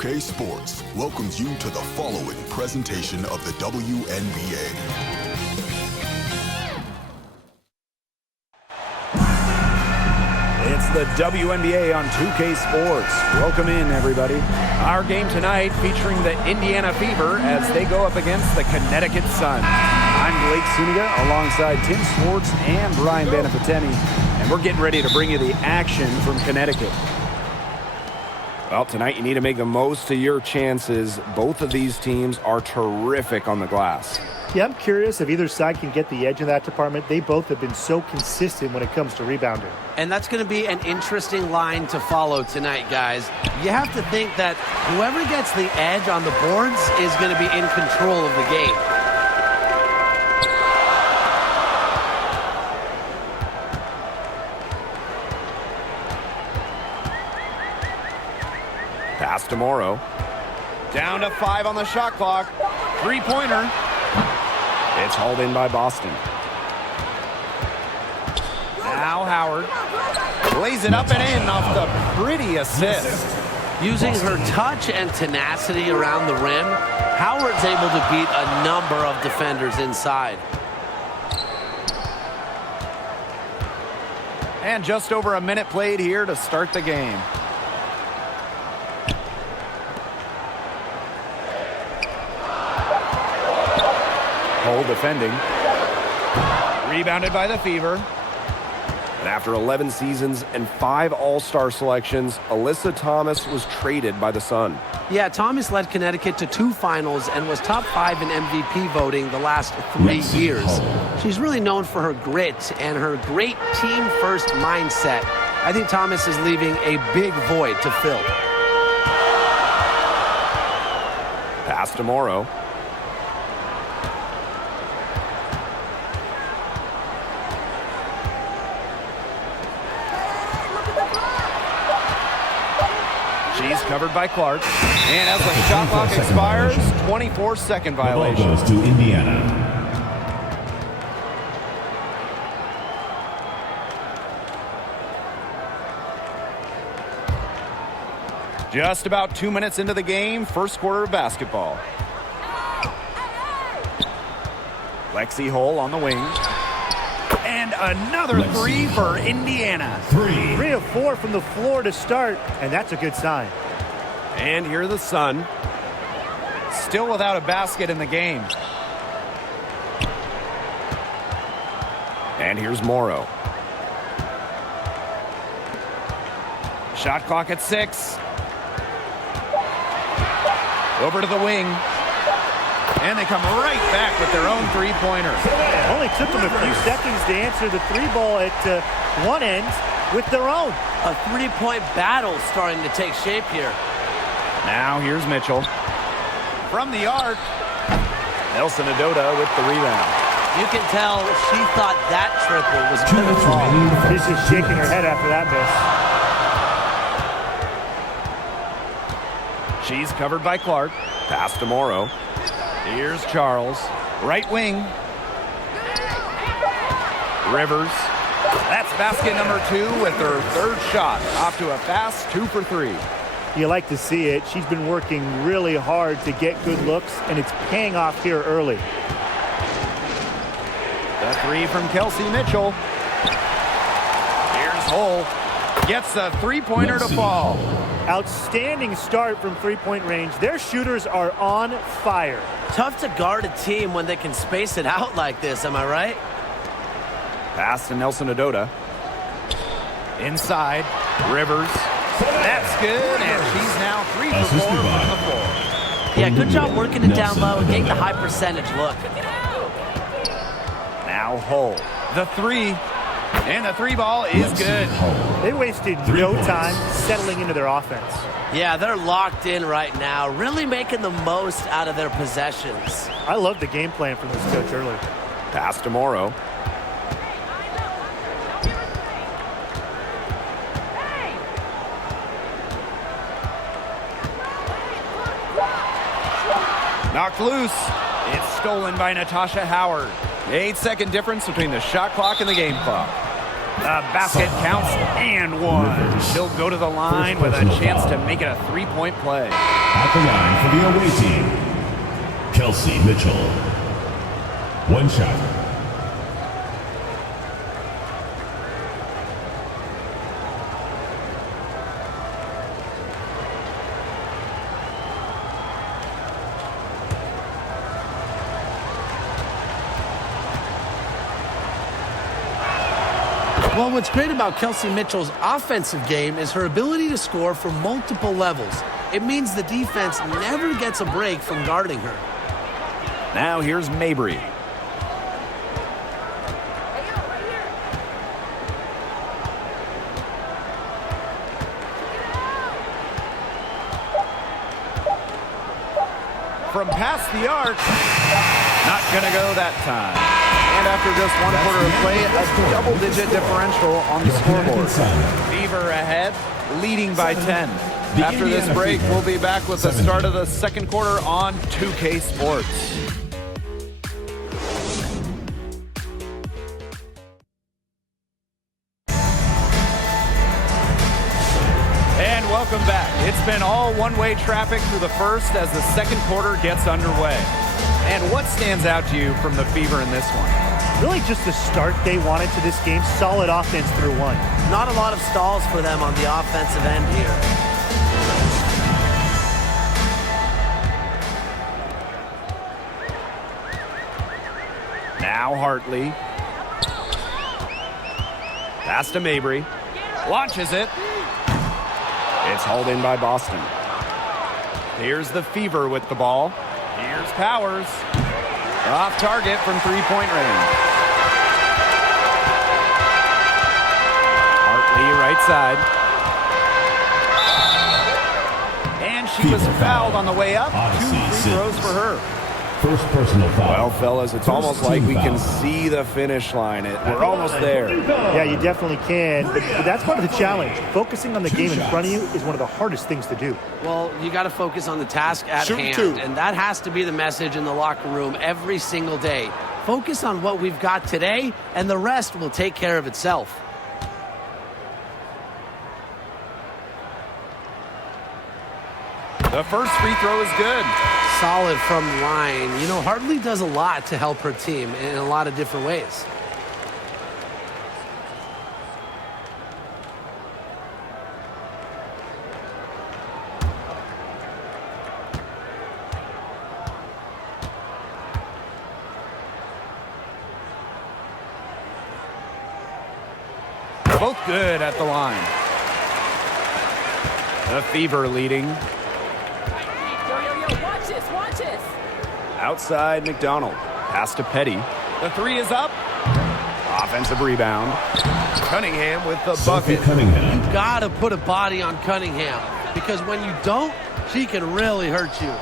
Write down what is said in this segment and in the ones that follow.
2K Sports welcomes you to the following presentation of the WNBA. It's the WNBA on 2K Sports. Welcome in, everybody. Our game tonight featuring the Indiana Fever as they go up against the Connecticut Sun. I'm Blake Suniga alongside Tim Swartz and Brian Benefitemi, and we're getting ready to bring you the action from Connecticut. Well, tonight you need to make the most of your chances. Both of these teams are terrific on the glass. Yeah, I'm curious if either side can get the edge in that department. They both have been so consistent when it comes to rebounding. And that's going to be an interesting line to follow tonight, guys. You have to think that whoever gets the edge on the boards is going to be in control of the game. Pass to Morrow. Down to 5 on the shot clock. Three-pointer. It's hauled in by Boston. Now Howard lays it up and in off the pretty assist. Using her touch and tenacity around the rim, Howard's able to beat a number of defenders inside. And just over a minute played here to start the game. Hole defending. Rebounded by the Fever. And after 11 seasons and 5 All-Star selections, Alyssa Thomas was traded by the Sun. Yeah, Thomas led Connecticut to 2 finals and was top 5 in MVP voting the last 3 years. She's really known for her grit and her great team-first mindset. I think Thomas is leaving a big void to fill. Pass to Morrow. She's covered by Clark. And as the shot clock expires, 24-second violation. The ball goes to Indiana. Just about 2 minutes into the game, first quarter of basketball. Lexi Hull on the wing. And another three for Indiana. 3 of 4 from the floor to start, and that's a good sign. And here the Sun. Still without a basket in the game. And here's Morrow. Shot clock at 6. Over to the wing. And they come right back with their own three-pointer. Only took them a few seconds to answer the 3-ball at one end with their own. A 3-point battle starting to take shape here. Now here's Mitchell. From the arc. Nelson Adota with the rebound. You can tell she thought that triple was going to fall. She's just shaking her head after that miss. She's covered by Clark. Pass to Morrow. Here's Charles. Right wing. Rivers. That's basket number 2 with her 3rd shot. Off to a fast 2 for 3. You like to see it. She's been working really hard to get good looks, and it's paying off here early. The 3 from Kelsey Mitchell. Here's Hull. Gets the three-pointer to fall. Outstanding start from three-point range. Their shooters are on fire. Tough to guard a team when they can space it out like this, am I right? Pass to Nelson Adota. Inside. Rivers. That's good, and she's now 3 for 4 from the floor. Yeah, good job working it down low and getting the high percentage look. Now Hull. The 3. And the 3-ball is good. They wasted no time settling into their offense. Yeah, they're locked in right now, really making the most out of their possessions. I love the game plan from this coach early. Pass to Morrow. Knocked loose. It's stolen by Natasha Howard. 8-second difference between the shot clock and the game clock. The basket counts and one. She'll go to the line with a chance to make it a three-point play. At the line for the away team, Kelsey Mitchell. One shot. Well, what's great about Kelsey Mitchell's offensive game is her ability to score from multiple levels. It means the defense never gets a break from guarding her. Now here's Mabry. From past the arc, not gonna go that time. And after just one quarter of play, a double-digit differential on the scoreboard. Fever ahead, leading by 10. After this break, we'll be back with the start of the second quarter on 2K Sports. And welcome back. It's been all one-way traffic through the first as the second quarter gets underway. And what stands out to you from the Fever in this one? Really just the start they wanted to this game. Solid offense through one. Not a lot of stalls for them on the offensive end here. Now Hartley. Pass to Mabry. Launches it. It's hauled in by Boston. Here's the Fever with the ball. Here's Powers. Off target from three-point range. Hartley right side. And she was fouled on the way up. 2 free throws for her. First personal foul. Well, fellas, it's almost like we can see the finish line. We're almost there. Yeah, you definitely can. But that's part of the challenge. Focusing on the game in front of you is one of the hardest things to do. Well, you got to focus on the task at hand. And that has to be the message in the locker room every single day. Focus on what we've got today, and the rest will take care of itself. The first free throw is good. Solid from the line. You know, Hartley does a lot to help her team in a lot of different ways. Both good at the line. The Fever leading. Watch this. Outside McDonald. Pass to Petty. The three is up. Offensive rebound. Cunningham with the bucket. Cunningham. You got to put a body on Cunningham, because when you don't, she can really hurt you.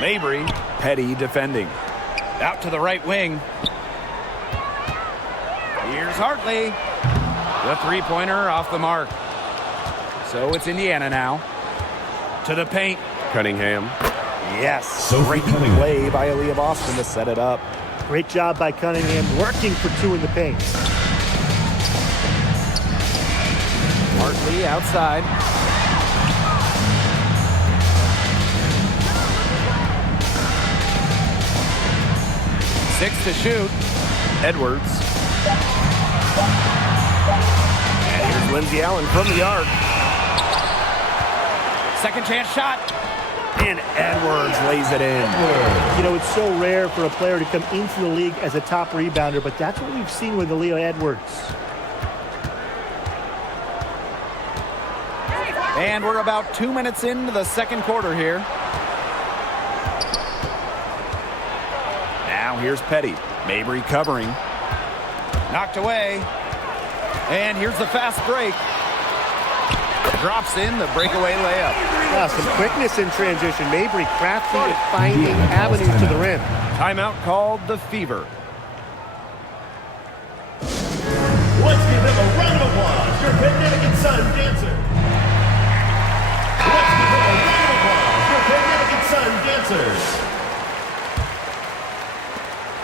Mabry. Petty defending. Out to the right wing. Here's Hartley. The three-pointer off the mark. So it's Indiana now. To the paint. Cunningham. Yes. Great play by Aaliyah Boston to set it up. Great job by Cunningham, working for two in the paint. Hartley outside. Six to shoot. Edwards. And here's Lindsey Allen from the arc. Second chance shot. And Edwards lays it in. You know, it's so rare for a player to come into the league as a top rebounder, but that's what we've seen with Aaliyah Edwards. And we're about 2 minutes into the second quarter here. Now here's Petty. Mabry covering. Knocked away. And here's the fast break. Drops in the breakaway layup. Yeah, some quickness in transition. Mabry crafty at finding avenues to the rim. Timeout called the Fever. Let's give them a round of applause, your Connecticut Sun dancer. Let's give them a round of applause, your Connecticut Sun dancers.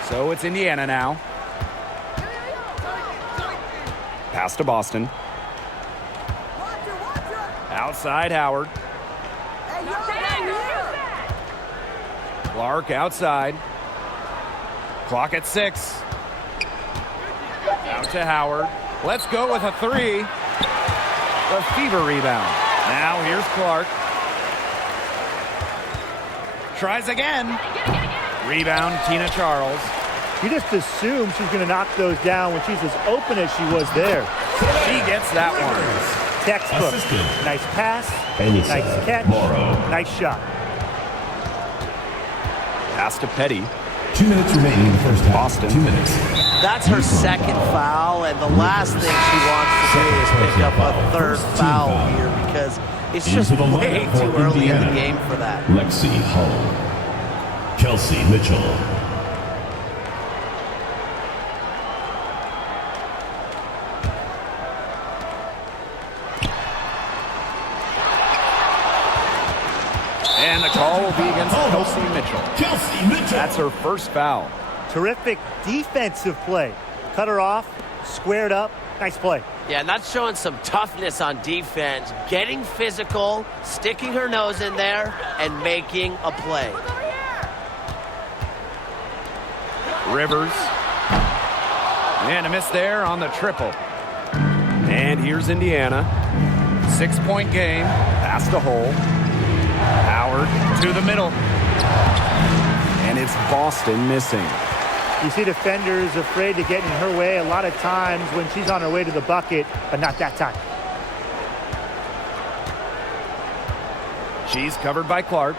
So it's Indiana now. Pass to Boston. Outside Howard. Clark outside. Clock at 6. Out to Howard. Let's go with a 3. The Fever rebound. Now here's Clark. Tries again. Rebound, Tina Charles. You just assume she's going to knock those down when she's as open as she was there. She gets that one. Textbook. Assistant. Nice pass. Anissa Nice catch. Morrow. Nice shot. Pass to Petty. 2 minutes remaining in the first half. Boston. 2 minutes. That's her second foul, and the last thing she wants to do is pick up a third foul here because it's just Into the way lineup for too early in the Indiana. game for that. Lexi Hull. Kelsey Mitchell. And the call will be against Kelsey Mitchell. Kelsey Mitchell. That's her first foul. Terrific defensive play. Cut her off, squared up. Nice play. Yeah, and that's showing some toughness on defense, getting physical, sticking her nose in there, and making a play. Rivers. And a miss there on the triple. And here's Indiana. 6-point game. Pass to Hull. Howard to the middle. And it's Boston missing. You see defenders afraid to get in her way a lot of times when she's on her way to the bucket, but not that time. She's covered by Clark.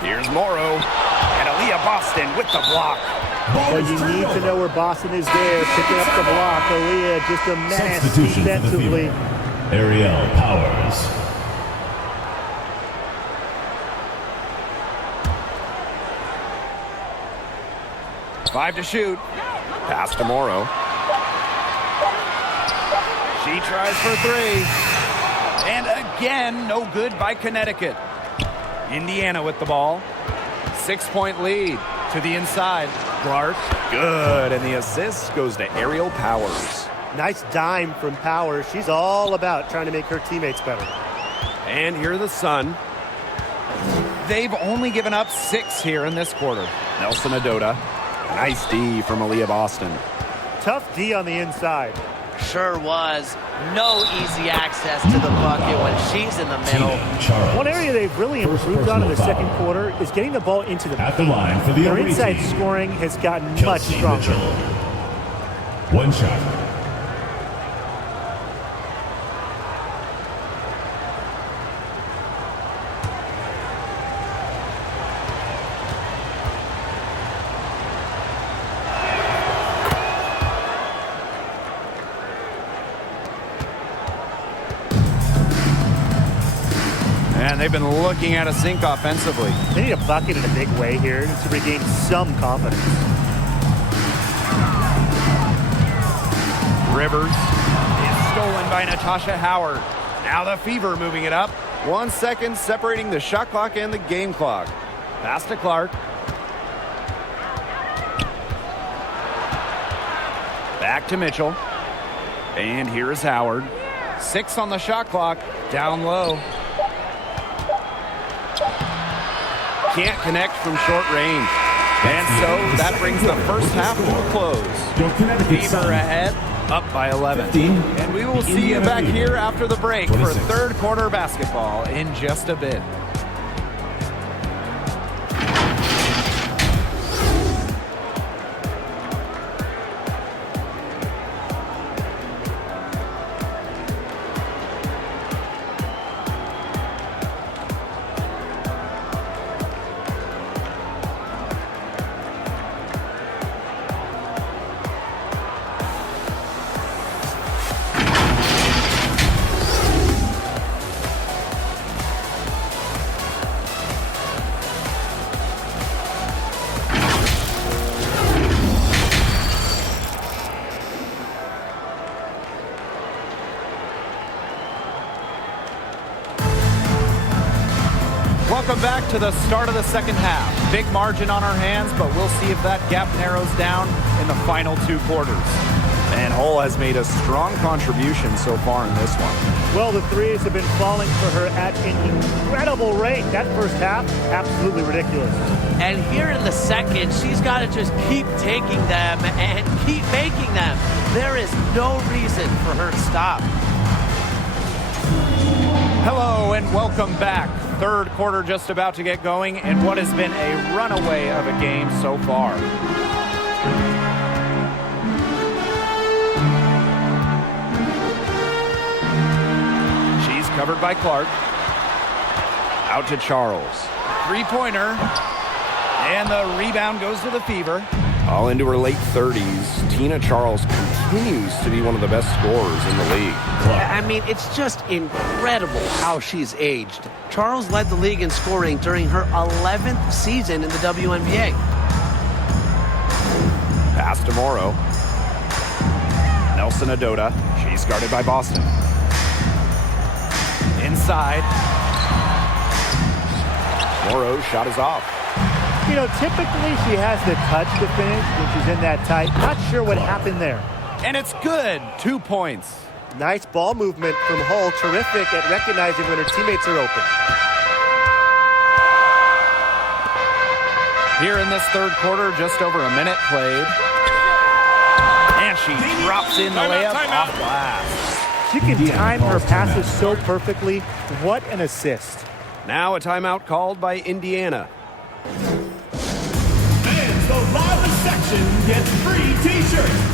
Here's Morrow. And Aaliyah Boston with the block. Well, you need to know where Boston is there, picking up the block. Aaliyah just a menace Substitution for the defensively. Fever. Ariel Powers. Five to shoot. Pass to Morrow. She tries for 3. And again, no good by Connecticut. Indiana with the ball. 6-point lead to the inside. Clark, good. And the assist goes to Ariel Powers. Nice dime from Powers. She's all about trying to make her teammates better. And here the Sun. They've only given up 6 here in this quarter. Nelson Adota. Nice D from Aaliyah Boston. Tough D on the inside. Sure was. No easy access to the bucket when she's in the middle. Tina Charles. One area they've really First improved on in the personal second foul. quarter is getting the ball into the At the line for the Their away inside team. scoring has gotten much Kelsey stronger. Mitchell. One shot. And they've been looking at a sink offensively. They need a bucket in a big way here to regain some confidence. Rivers is stolen by Natasha Howard. Now the Fever moving it up. 1 second separating the shot clock and the game clock. Pass to Clark. Back to Mitchell. And here is Howard. 6 on the shot clock. Down low. Can't connect from short range. And so that brings the first half to a close. Go Connecticut Fever Sun. ahead, up by 11. 15. And we will see you Indiana back Fever. here after the break for 26. third quarter basketball in just a bit. Welcome back to the start of the second half. Big margin on our hands, but we'll see if that gap narrows down in the final 2 quarters. And Hull has made a strong contribution so far in this one. Well, the threes have been falling for her at an incredible rate. That first half, absolutely ridiculous. And here in the second, she's got to just keep taking them and keep making them. There is no reason for her to stop. Hello and welcome back. Third quarter just about to get going in what has been a runaway of a game so far. She's covered by Clark. Out to Charles. Three-pointer. And the rebound goes to the Fever. All into her late 30s, Tina Charles continues to be one of the best scorers in the league. I mean, it's just incredible how she's aged. Charles led the league in scoring during her 11th season in the WNBA. Pass to Morrow. Nelson Adota. She's guarded by Boston. Inside. Morrow's shot is off. You know, typically she has the touch to finish when she's in that tight. Not sure what happened there. And it's good. 2 points. Nice ball movement from Hull. Terrific at recognizing when her teammates are open. Here in this third quarter, just over a minute played. And she drops in the layup off glass. She can time her passes so perfectly. What an assist. Now a timeout called by Indiana. Fans, the loudest section gets free t-shirts.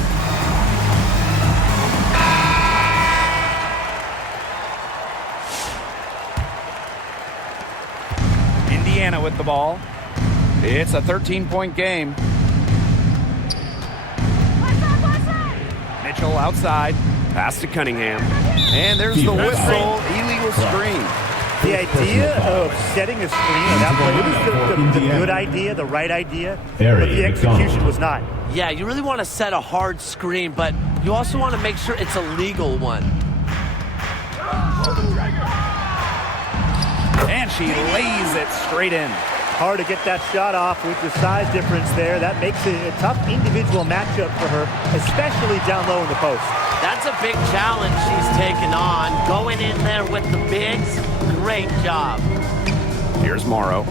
Indiana with the ball. It's a 13-point game. Mitchell outside. Pass to Cunningham. And there's the whistle. Illegal screen. The idea of setting a screen on that play, it was the good idea, the right idea, but the execution was not. Yeah, you really want to set a hard screen, but you also want to make sure it's a legal one. And she lays it straight in. Hard to get that shot off with the size difference there. That makes it a tough individual matchup for her, especially down low in the post. That's a big challenge she's taken on. Going in there with the bigs, great job. Here's Morrow.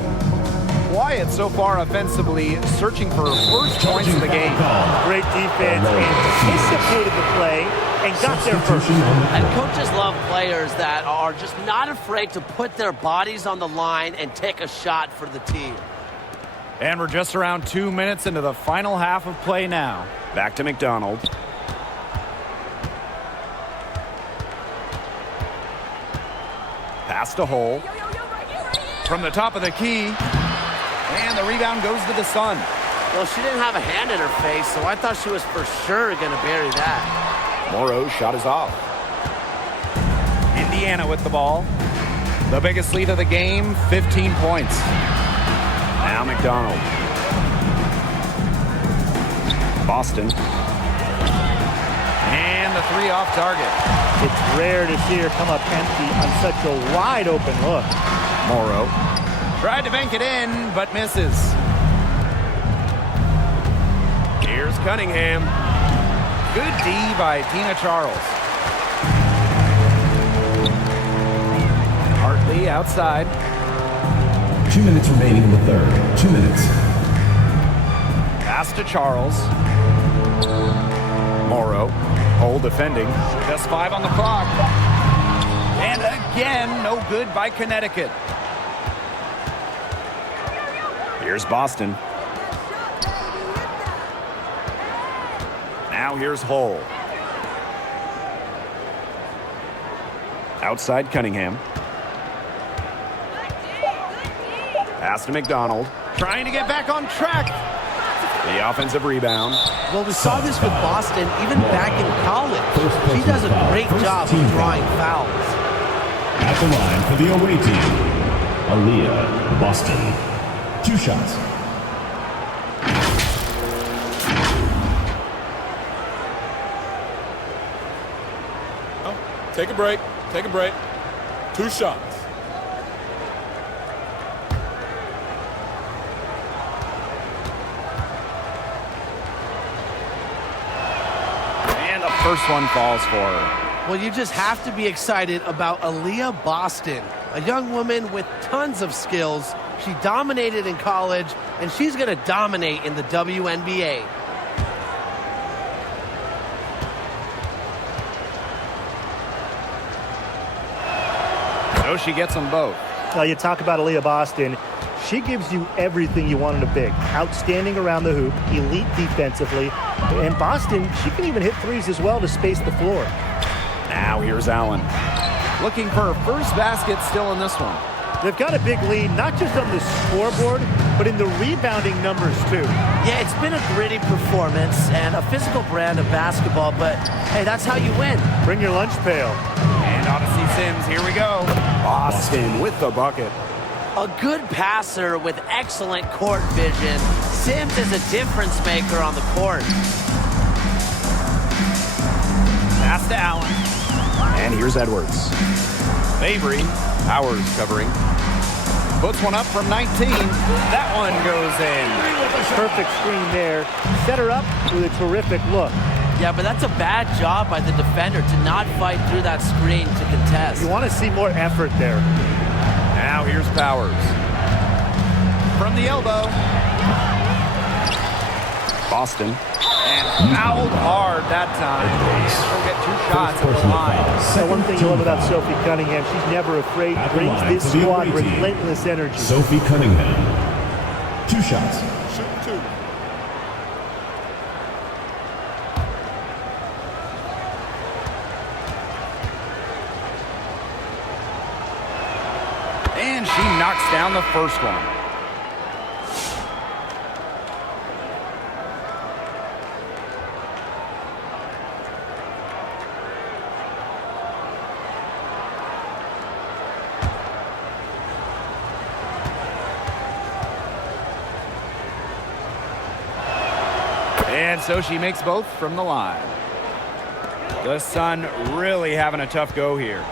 Wyatt so far offensively searching for her first points of the game. Great defense, anticipated the play, and got there first. And coaches love players that are just not afraid to put their bodies on the line and take a shot for the team. And we're just around 2 minutes into the final half of play now. Back to McDonald. Pass to Hull. From the top of the key. And the rebound goes to the Sun. Well, she didn't have a hand in her face, so I thought she was for sure going to bury that. Morrow's shot is off. Indiana with the ball. The biggest lead of the game, 15 points. Now McDonald. Boston. And the three off target. It's rare to see her come up empty on such a wide open look. Morrow tried to bank it in, but misses. Here's Cunningham. Good D by Tina Charles. Hartley outside. 2 minutes remaining in the third. 2 minutes. Pass to Charles. Morrow. Hull defending. Just 5 on the clock. And again, no good by Connecticut. Here's Boston. Now here's Hull. Outside Cunningham. Pass to McDonald. Trying to get back on track. The offensive rebound. Well, we saw this with Boston even back in college. She does a great job of drawing fouls. At the line for the away team, Aaliyah, Boston. 2 shots. Take a break. Take a break. 2 shots. And the first one falls for her. Well, you just have to be excited about Aaliyah Boston, a young woman with tons of skills. She dominated in college, and she's going to dominate in the WNBA. So she gets them both. You talk about Aaliyah Boston. She gives you everything you want in a big. Outstanding around the hoop, elite defensively. And Boston, she can even hit threes as well to space the floor. Now here's Allen. Looking for her first basket still in this one. They've got a big lead, not just on the scoreboard, but in the rebounding numbers too. Yeah, it's been a gritty performance and a physical brand of basketball, but hey, that's how you win. Bring your lunch pail. And Odyssey Sims, here we go. Boston with the bucket. A good passer with excellent court vision. Sims is a difference maker on the court. Pass to Allen. And here's Edwards. Mabry, Powers covering. Puts one up from 19. That one goes in. Perfect screen there. Set her up with a terrific look. Yeah, but that's a bad job by the defender to not fight through that screen to contest. You want to see more effort there. Now here's Powers. From the elbow. Boston. And fouled hard that time. She'll get 2 shots at the line. One thing you love about Sophie Cunningham, she's never afraid. Brings this squad relentless energy. Sophie Cunningham. 2 shots. Shoot 2. And she knocks down the first one. And so she makes both from the line. The Sun really having a tough go here.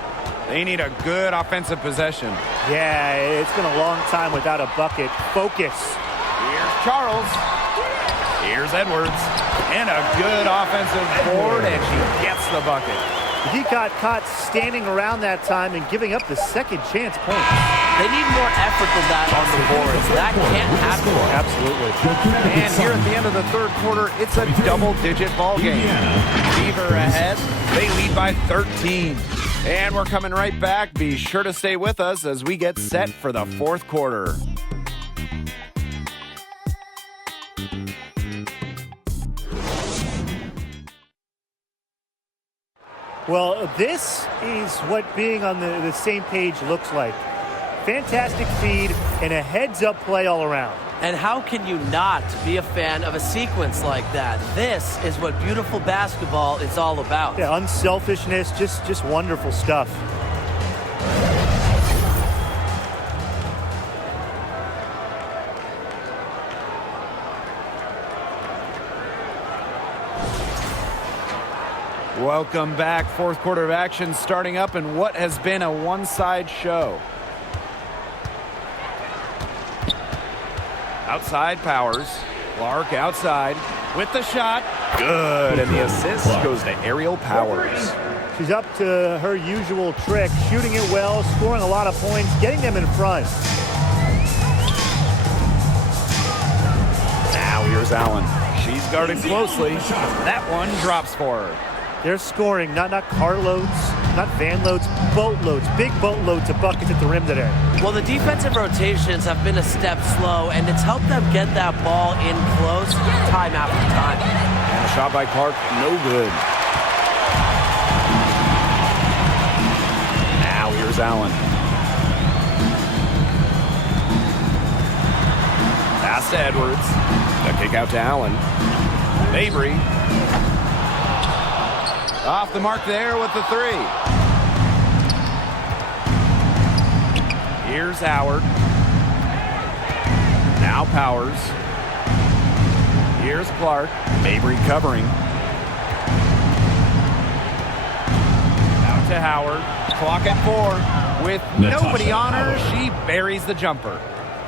They need a good offensive possession. Yeah, it's been a long time without a bucket. Focus. Here's Charles. Here's Edwards. And a good offensive board, and she gets the bucket. He got caught standing around that time and giving up the second chance points. They need more effort than that on the boards. That can't happen. Absolutely. And here at the end of the third quarter, it's a double-digit ball game. Beaver ahead. They lead by 13. And we're coming right back. Be sure to stay with us as we get set for the fourth quarter. Well, this is what being on the same page looks like. Fantastic feed and a heads-up play all around. And how can you not be a fan of a sequence like that? This is what beautiful basketball is all about. Yeah, unselfishness, just wonderful stuff. Welcome back. Fourth quarter of action starting up in what has been a one-side show. Outside Powers. Clark outside with the shot. Good. And the assist goes to Aerial Powers. She's up to her usual trick, shooting it well, scoring a lot of points, getting them in front. Now here's Allen. She's guarded closely. That one drops for her. They're scoring not carloads, not van loads, boatloads, big boatloads of buckets at the rim today. Well, the defensive rotations have been a step slow, and it's helped them get that ball in close time after time. And a shot by Clark, no good. Now here's Allen. Pass to Edwards. The kick out to Allen. Mabry. Off the mark there with the 3. Here's Howard. Now Powers. Here's Clark. Mabry covering. Out to Howard. Clock at 4. With nobody on her, she buries the jumper.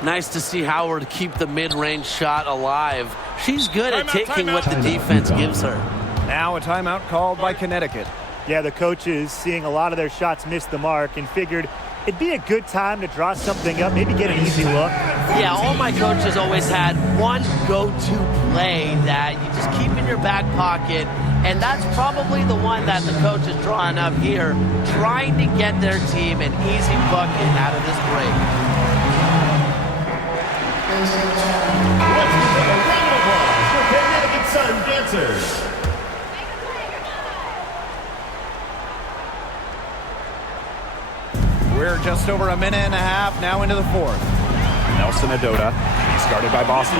Nice to see Howard keep the mid-range shot alive. She's good at taking what the defense gives her. Now a timeout called by Connecticut. Yeah, the coaches seeing a lot of their shots miss the mark and figured it'd be a good time to draw something up, maybe get an easy look. Yeah, all my coaches always had one go-to play that you just keep in your back pocket, and that's probably the one that the coach is drawing up here, trying to get their team an easy bucket out of this break. Let's give them a round of applause for Connecticut Sun dancers. We're just over a minute and a half now into the fourth. Nelson Adota. He's guarded by Boston.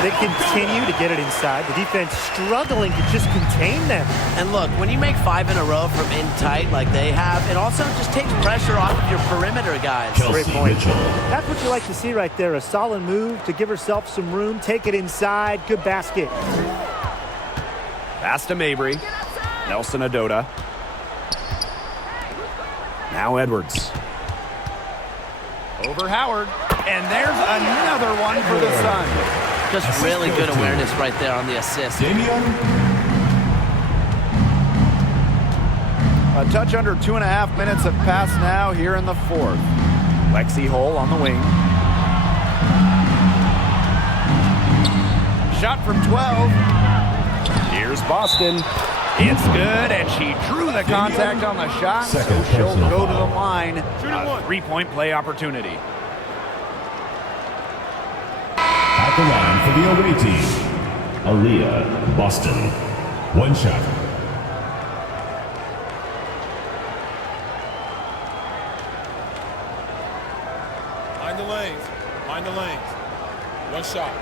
They continue to get it inside. The defense struggling to just contain them. And look, when you make 5 in a row from in tight like they have, it also just takes pressure off of your perimeter guys. Great point. That's what you like to see right there. A solid move to give herself some room, take it inside. Good basket. Pass to Mabry. Nelson Adota. Now Edwards. Over Howard. And there's another one for the Sun. Just really good awareness right there on the assist. A touch under 2.5 minutes have passed now here in the fourth. Lexi Hull on the wing. Shot from 12. Here's Boston. It's good, and she drew the contact on the shot, so she'll go to the line. A three-point play opportunity. At the line for the away team, Aaliyah, Boston. One shot. Mind the lanes. Mind the lanes. One shot.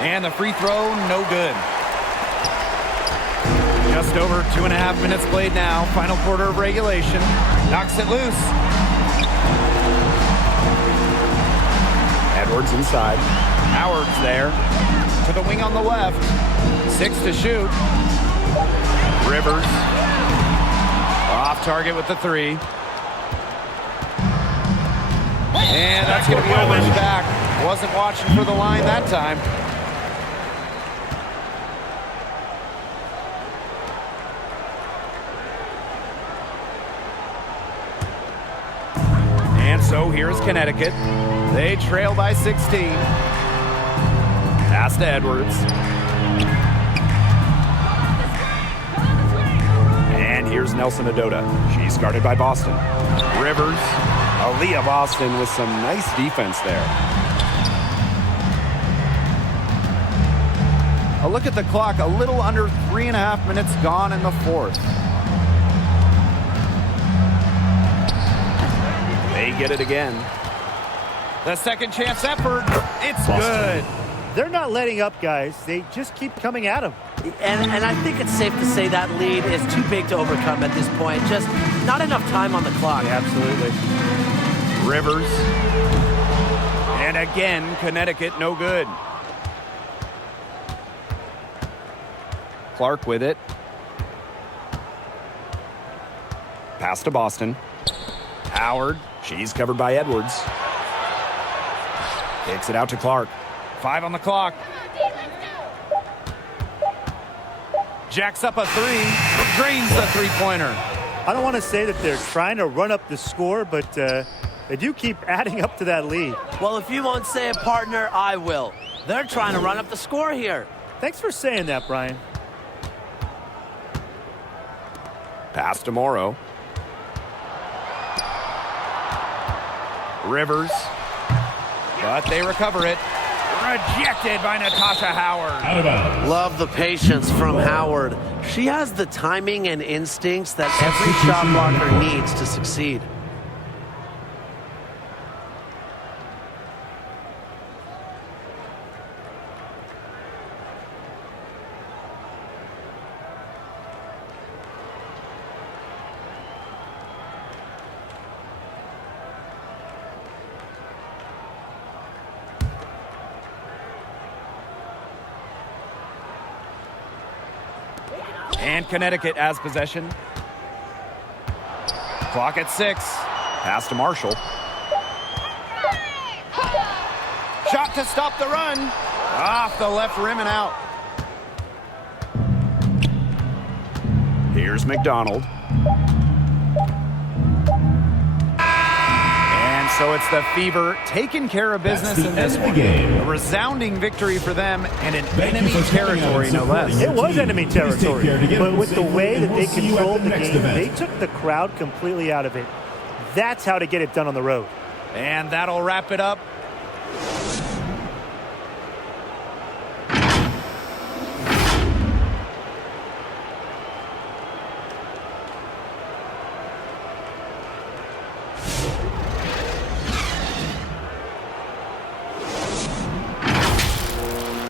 And the free throw, no good. Just over 2.5 minutes played now. Final quarter of regulation. Knocks it loose. Edwards inside. Howard's there. To the wing on the left. 6 to shoot. Rivers. Off target with the 3. And that's going to be over his back. Wasn't watching for the line that time. And so here's Connecticut. They trail by 16. Pass to Edwards. And here's Nelson Adota. She's guarded by Boston. Rivers. Aaliyah Boston with some nice defense there. A look at the clock. A little under 3.5 minutes gone in the fourth. They get it again. The second chance effort. It's Boston. good. They're not letting up, guys. They just keep coming at them. And I think it's safe to say that lead is too big to overcome at this point. Just not enough time on the clock. Absolutely. Rivers. And again, Connecticut no good. Clark with it. Pass to Boston. Howard. She's covered by Edwards. Kicks it out to Clark. 5 on the clock. Jacks up a 3. Drains the three-pointer. I don't want to say that they're trying to run up the score, but they do keep adding up to that lead. Well, if you won't say it, partner, I will. They're trying to run up the score here. Thanks for saying that, Brian. Pass to Morrow. Rivers. But they recover it. Rejected by Natasha Howard. Out of bounds. Love the patience from Howard. She has the timing and instincts that every shot blocker needs to succeed. And Connecticut has possession. Clock at 6. Pass to Marshall. shot to stop the run. Off the left rim and out. Here's McDonald. And so it's the Fever taking care of business in this one. A resounding victory for them and an enemy territory, no less. It was enemy territory, but with the way that they controlled the game, they took the crowd completely out of it. That's how to get it done on the road. And that'll wrap it up